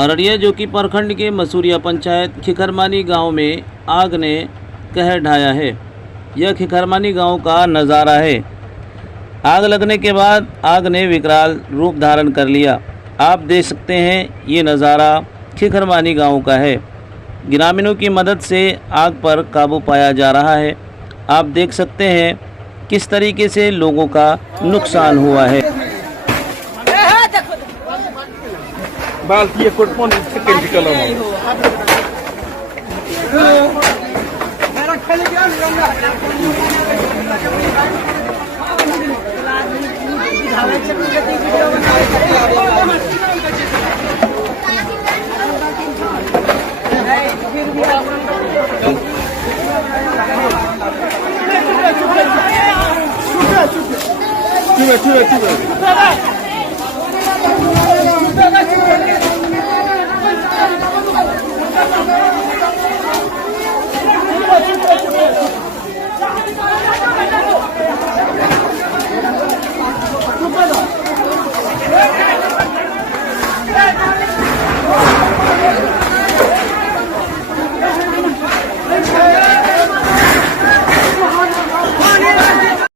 अररिया जोकी प्रखंड के मसूरिया पंचायत खिखरमानी गांव में आग ने कहर ढाया है। यह खिखरमानी गांव का नज़ारा है। आग लगने के बाद आग ने विकराल रूप धारण कर लिया। आप देख सकते हैं ये नज़ारा खिखरमानी गांव का है। ग्रामीणों की मदद से आग पर काबू पाया जा रहा है। आप देख सकते हैं किस तरीके से लोगों का नुकसान हुआ है। ठीक है